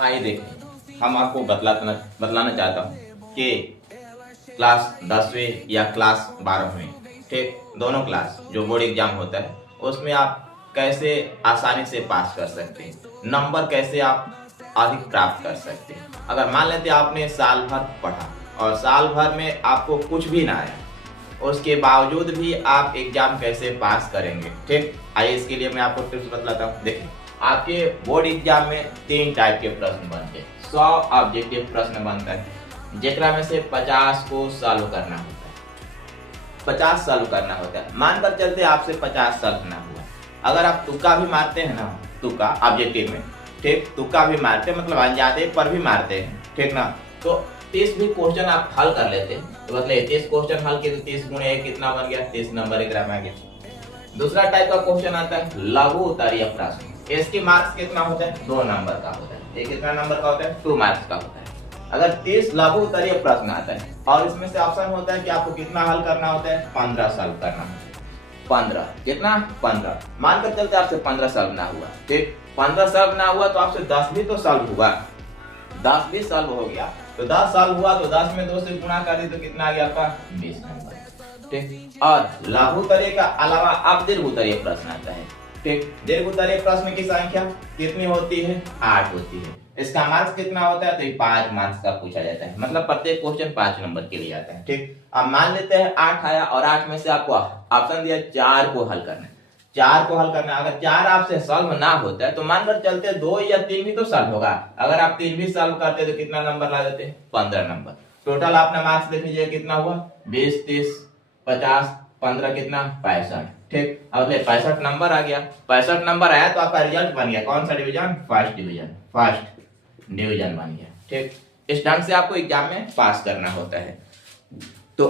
आइए देखें, हम आपको बतलाना चाहता हूँ कि क्लास 10वीं या क्लास 12वीं, ठीक, दोनों क्लास जो बोर्ड एग्जाम होता है उसमें आप कैसे आसानी से पास कर सकते हैं, नंबर कैसे आप अधिक प्राप्त कर सकते हैं। अगर मान लेते हैं आपने साल भर पढ़ा और साल भर में आपको कुछ भी ना आया, उसके बावजूद भी आप एग्जाम कैसे पास करेंगे, ठीक। आइए इसके लिए मैं आपको टिप्स बतलाता हूँ। देखिए, आपके बोर्ड एग्जाम में 3 टाइप के प्रश्न बनते हैं। 100 ऑब्जेक्टिव प्रश्न बनता है, जेकरा में से 50 को सॉल्व करना होता है। 50 सॉल्व करना होता है। मानकर चलते आपसे 50 सॉल्व ना हुआ, अगर आप तुक्का भी मारते हैं ना, तुक्का ऑब्जेक्टिव में, ठीक, तुक्का भी मारते हैं मतलब अंदाजे पर भी मारते हैं, ठीक ना, तो 30 भी क्वेश्चन आप हल कर लेते हैं, तो मतलब 30 क्वेश्चन हल किए तो 30 गुणे 1 कितना बन गया, 30 नंबर एग्जाम आ गया। दूसरा टाइप का क्वेश्चन आता है लघु उत्तरीय प्रश्न। इसकी मार्क्स कितना होता है, 2 नंबर का होता है। ये कितना नंबर का होता है, 2 मार्क्स का होता है। अगर 30 लघु उत्तरीय प्रश्न आता है और इसमें से ऑप्शन होता है कि आपको कितना हल करना होता है, 15 सॉल्व करना होता है। 15 कितना, 15 मानकर चलते आपसे 15 सॉल्व ना हुआ, ठीक, 15 सॉल्व ना हुआ तो आपसे 10 भी तो सॉल्व हुआ, 10 भी सॉल्व हो गया, तो 10 सॉल्व हुआ तो 10 में 2 से गुणा कर दी तो कितना आ गया आपका, 20 नंबर, ठीक। और लघु उत्तरीय का अलावा अब दीर्घ उत्तरीय प्रश्न आता है, ठीक। दीर्घ उत्तरीय प्रश्न की संख्या कितनी होती है, 8 होती है। इसका मार्क्स कितना होता है, तो ये 5 मार्क्स का पूछा जाता है, मतलब प्रत्येक क्वेश्चन 5 नंबर के लिए आता है, ठीक। अब मान लेते हैं 8 आया और 8 में से आपको ऑप्शन दिया 4 को हल करना है, 4 को हल करना। अगर 4 आपसे सॉल्व ना होता है तो मानकर चलते 2 या 3 भी तो सॉल्व होगा। अगर आप 3 भी सॉल्व करते तो कितना नंबर ला देते, 15 नंबर। टोटल आपने मार्क्स देख लीजिए कितना हुआ, 20, 30, 50, 15 कितना, 65, ठीक। अब 65 नंबर आ गया। 65 नंबर आया तो आपका रिजल्ट बन गया कौन सा division, first division, first division बन गया, ठीक। इस ढंग से आपको एग्जाम में पास करना होता है। तो